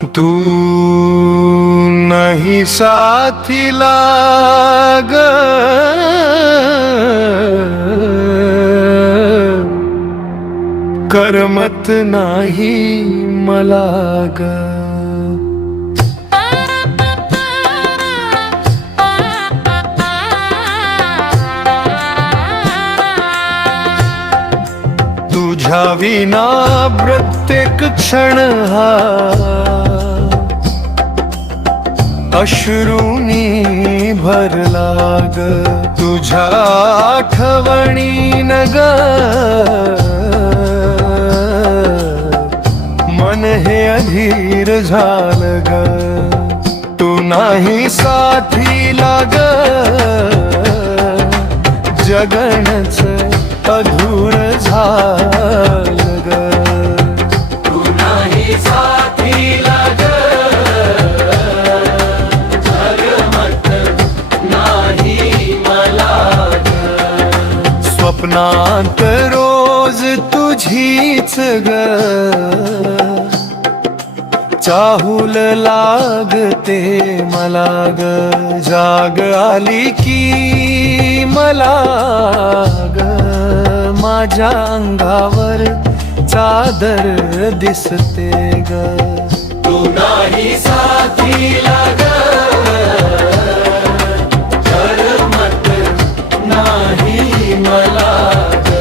तू नहीं साथीला ग, करमत नाही मला ग. तुझ्या विना प्रत्येक क्षण हा अश्रूनी भरला ग. तुझ्या आठवणीन ग मन हे अधीर झालं ग. तू नाही साथीला ग, जगणच अधूर झालं ग. तू नाही साथीला ग, करमत नाही मला ग. स्वप्नात रोज तुझीच ग, चाहूल लागते मला ग. जाग आली की मला ग, माझ्या अंगावर चादर दिसते ग. तू नाही साथीला ग, करमत नाही मला ग.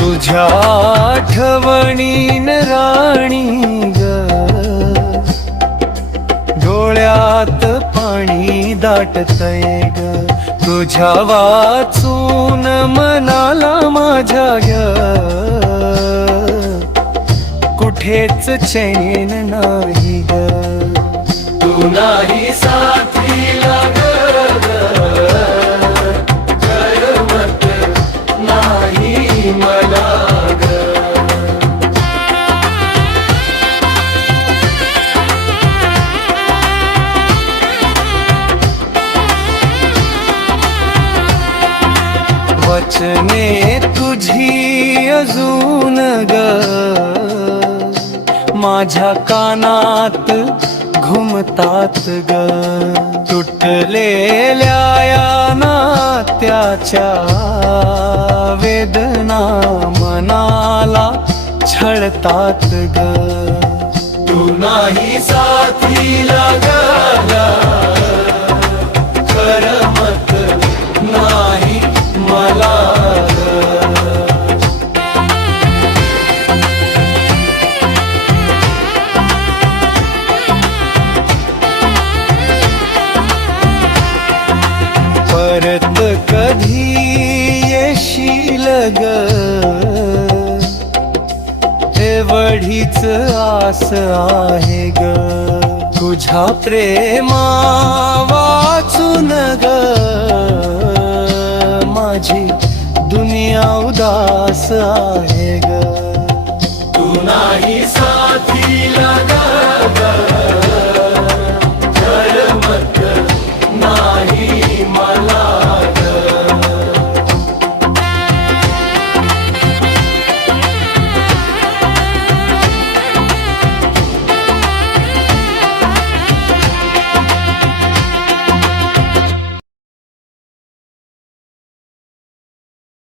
तुझ्या आठवणीन राणी ग, डोळ्यात पाणी दाटतय ग. तुझ्या वाचून मनाला माझ्या ग, कुठेच चैन नाही ग. तू नाही साथीला ग, करमत नाही मला ग. वचने तुझी अजून ग, माझ्या कानात घुमतात ग. तुटलेल्या या नात्याच्या वेदना मनाला छळतात ग. तू नाही साथीला ग, करमत नाही मला ग. परत कधी येशील ग, एवढीच आस आहे ग. तुझ्या प्रेमा वाचून ग, माझी दुनिया उदास आहे ग. तू नाही